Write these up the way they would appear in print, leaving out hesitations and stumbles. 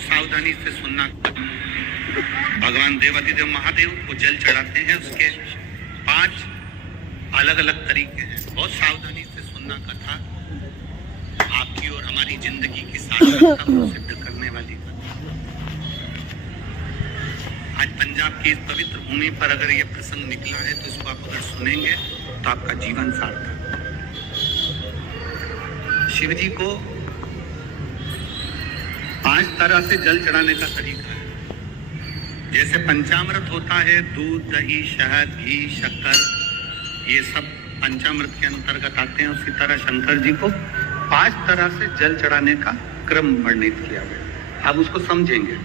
बहुत सावधानी से सुनना। भगवान देवाधिदेव महादेव को जल चढ़ाते हैं, उसके 5 अलग अलग तरीके हैं। बहुत सावधानी से सुनना कथा, आपकी और हमारी जिंदगी की सार्थकता को सिद्ध करने वाली कथा। आज पंजाब की इस पवित्र भूमि पर अगर ये प्रसंग निकला है तो इसको आप अगर सुनेंगे तो आपका जीवन सार्थक। शिव जी को 5 तरह से जल चढ़ाने का तरीका है। जैसे पंचामृत होता है, दूध, दही, शहद, घी, शक्कर, ये सब पंचामृत के अंतर्गत आते हैं। उसी तरह शंकर जी को 5 तरह से जल चढ़ाने का क्रम वर्णित किया गया। अब उसको समझेंगे,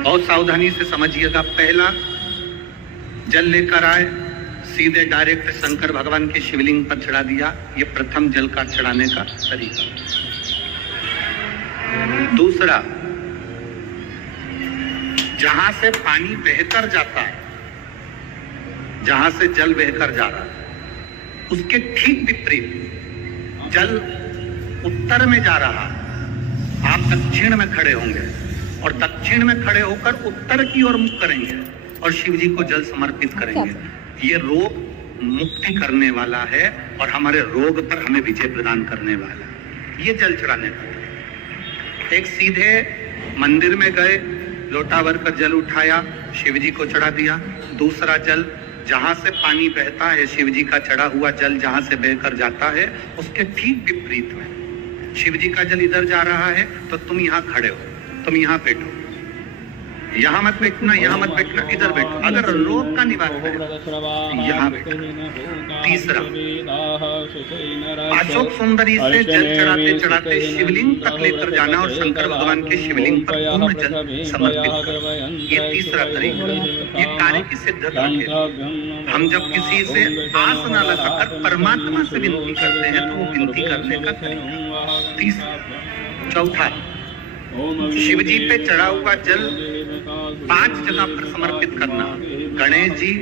बहुत सावधानी से समझिएगा। पहला, जल लेकर आए, सीधे डायरेक्ट शंकर भगवान के शिवलिंग पर चढ़ा दिया। ये प्रथम जल का चढ़ाने का तरीका। दूसरा, जहां से पानी बहकर जाता है, जहां से जल बहकर जा रहा है, उसके ठीक विपरीत जल उत्तर में जा रहा है, आप दक्षिण में खड़े होंगे और दक्षिण में खड़े होकर उत्तर की ओर मुख करेंगे और शिव जी को जल समर्पित करेंगे। ये रोग मुक्ति करने वाला है और हमारे रोग पर हमें विजय प्रदान करने वाला है। ये जल चढ़ाने का। एक सीधे मंदिर में गए, लोटा भर कर जल उठाया, शिव जी को चढ़ा दिया। दूसरा जल, जहां से पानी बहता है, शिव जी का चढ़ा हुआ जल जहां से बहकर जाता है, उसके ठीक विपरीत में शिव जी का जल इधर जा रहा है तो तुम यहाँ खड़े हो, तुम यहाँ बैठो, यहाँ मत बैठना, यहाँ मत बैठना, इधर बैठो। अगर रोग का निवारण है, यहाँ बैठो। तीसरा, अशोक सुंदरी से जल चढ़ाते चढ़ाते शिवलिंग तक लेकर जाना और शंकर भगवान के शिवलिंग पर पूर्ण जल समर्पित करना। ये तीसरा तरीका। ये कार्य की सिद्धता के। हम जब किसी से आस न लगाकर परमात्मा से विनती करते हैं तो वो विनती करने का तरीका। तीसरा। चौथा, शिव जी पे चढ़ा हुआ जल 5 जगह पर समर्पित करना। गणेश जी,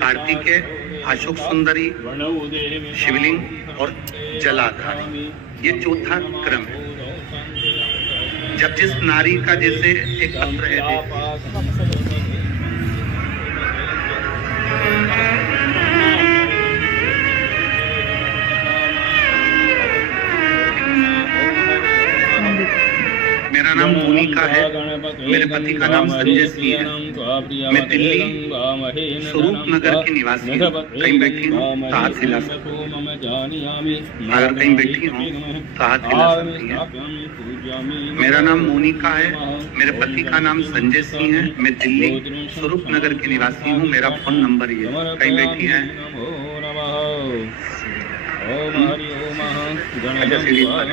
कार्तिकेय, अशोक सुंदरी, शिवलिंग और जलाधारी। ये चौथा क्रम है। जब जिस नारी का जैसे एक पत्र है, मेरा नाम मोनिका है, मेरे पति का नाम संजय सिंह है। मैं दिल्ली स्वरूप नगर की निवासी हूँ। कहीं बैठी हूँ तो हाथ हिला सकती हूँ, अगर कहीं बैठी हूँ तो हाथ हिला सकती है। मेरा नाम मोनिका है, मेरे पति का नाम संजय सिंह है। मैं दिल्ली स्वरूप नगर की निवासी हूँ। मेरा फोन नंबर ये है, कहीं बैठी है।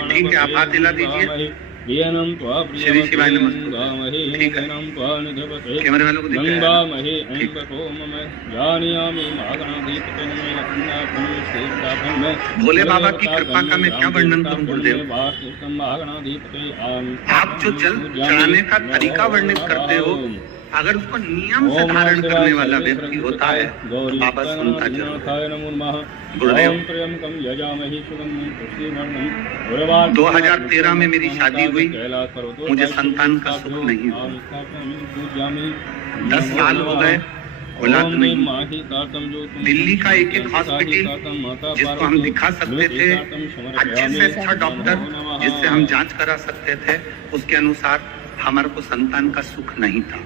ठीक है, आप हाथ हिला दीजिए। श्री शिवाय नमस्ते। ठीक है, कैमरे वालों को दिख रहा है। भोले बाबा की कृपा का मैं क्या वर्णन करूं गुरुदेव। आप जो जल चढ़ाने का तरीका वर्णित करते हो, अगर उसको नियम से धारण करने वाला व्यक्ति होता है तो बाबा सुनता जरूर। गुरुदेव, 2013 में मेरी शादी हुई, मुझे संतान का सुख नहीं हुआ। 10 साल हो गए, औलाद नहीं। दिल्ली का एक हॉस्पिटल जिसको हम दिखा सकते थे, अच्छे से अच्छा डॉक्टर जिससे हम जांच करा सकते थे, उसके अनुसार हमारे को संतान का सुख नहीं था।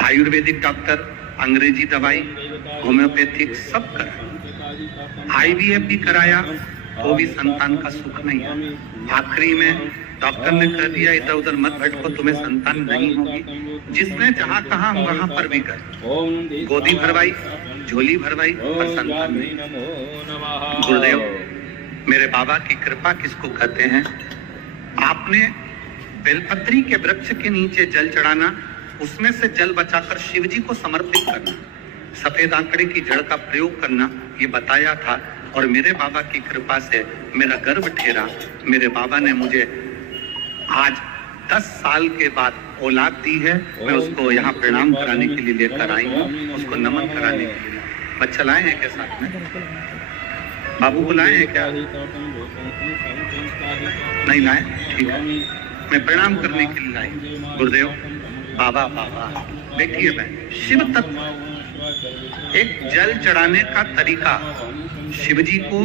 आयुर्वेदिक डॉक्टर, अंग्रेजी दवाई, होम्योपैथिक सब करा, IVF भी कराया तो भी संतान का सुख नहीं है। आखिरी में डॉक्टर ने कह दिया इधर उधर मत भटको, तुम्हें संतान नहीं होगी। जिसने जहाँ कहा वहाँ पर भी गए, गोदी भरवाई, झोली भरवाई, पर संतान नहीं। गुरुदेव, मेरे बाबा की कृपा किसको कहते हैं? आपने बेलपत्री के वृक्ष के नीचे जल चढ़ाना, उसमें से जल बचाकर शिव जी को समर्पित करना, सफेद आंकड़े की जड़ का प्रयोग करना, ये बताया था। और मेरे बाबा की कृपा से मेरा गर्भ ठहरा। मेरे बाबा ने मुझे आज 10 साल के बाद औलाद दी है। मैं उसको यहाँ प्रणाम कराने के लिए लेकर आई हूँ, उसको नमन कराने के लिए। बच्चा लाए हैं क्या साथ में? बाबू को लाए हैं क्या? नहीं लाए? ठीक है। मैं प्रणाम करने के लिए आई। गुरुदेव, बाबा बाबा, बैठिए बहन। शिव तत्व, एक जल चढ़ाने का तरीका, शिव जी को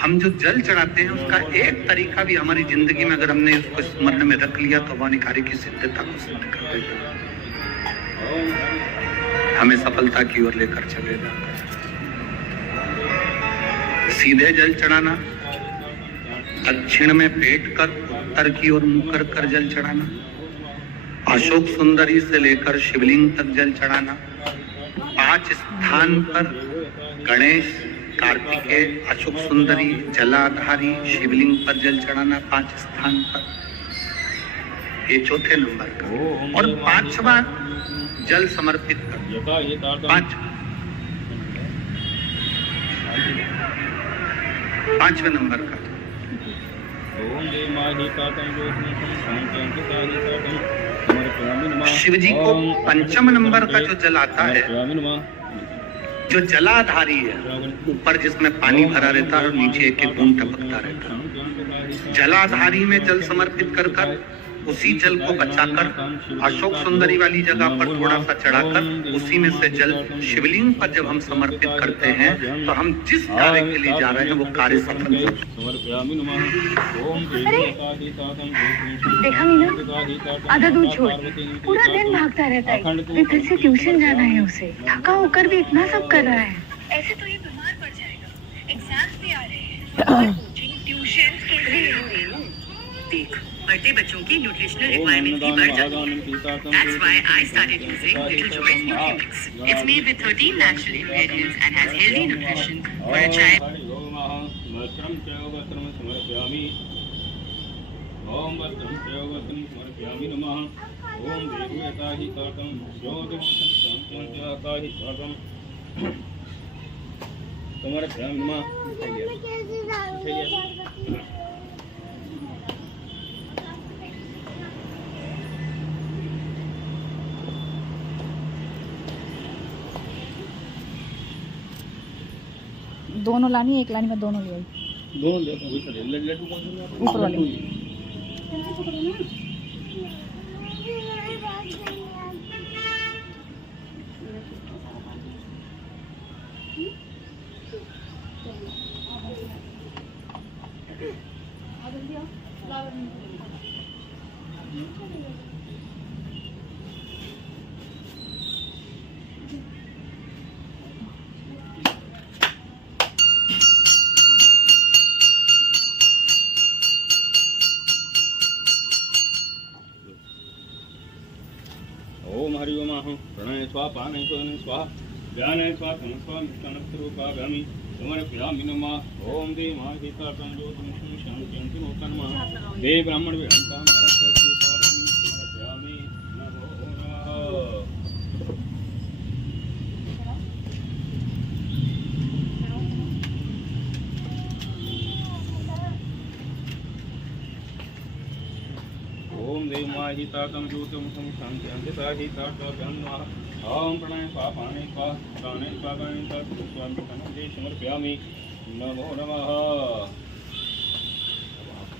हम जो जल चढ़ाते हैं उसका एक तरीका भी हमारी जिंदगी में अगर हमने उसको स्मरण में रख लिया तो भगवान कार्य की सिद्धता को सिद्ध कर देगा, हमें सफलता की ओर लेकर चलेगा। सीधे जल चढ़ाना, दक्षिण में पेट कर उत्तर की ओर मुंह कर जल चढ़ाना, अशोक सुंदरी से लेकर शिवलिंग तक जल चढ़ाना, 5 स्थान पर गणेश, कार्तिकेय, अशोक सुंदरी, जलाधारी, शिवलिंग पर जल चढ़ाना 5 स्थान पर, ये चौथे नंबर का। और 5वां जल समर्पित कर, 5वें नंबर का। शिव जी को 5म नंबर का जो जल आता है, जो जलाधारी है, ऊपर जिसमें पानी भरा रहता है और नीचे एक एक बूंद टपकता रहता है, जलाधारी में जल समर्पित कर उसी जल को बचाकर अशोक सुंदरी वाली जगह पर थोड़ा सा चढ़ाकर उसी में से जल शिवलिंग पर जब हम समर्पित करते हैं तो हम जिस कार्य के लिए जा रहे हैं वो कार्य सफल होता है। अरे देखा मीना, आधा दूध छोड़, पूरा दिन भागता रहता है। फिर से ट्यूशन जाना है उसे, थका होकर भी इतना सब कर रहा है। ऐसे तो ये बीमार पड़ जाएगा, एग्जाम्स भी आ रहे हैं, ट्यूशन देख, बढ़ते बच्चों की न्यूट्रिशनल रिक्वायरमेंट भी बढ़ जाती है। That's why I started using Little Joy's Nutrimix. It's made with 13 natural ingredients and has healthy nutrition for a child. दोनों लानी, एक लानी में दोनों ले आई। दोनों ले लड्डू कौन से ऊपर वाले ओम हरि ओम अहं प्रणय स्वा पानय स्वाहा ज्ञानय स्वा तमस्वा मिष्टानस्वरूपागामि समर्पयामि नमः। ओम देवा गीतार्थं ज्योतिं शान्तिं नमः देव ब्राह्मण वेदान्तां समर्पयामि नमो नमः। ओम देवाहितातं ज्योतिं शान्तिं नमः। ओम प्रणय पापाने पाने पापाने स्वामी समर्पयामि नमो नमः।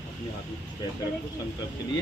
अपने हाथ में पैसे रखो संकल्प के लिए।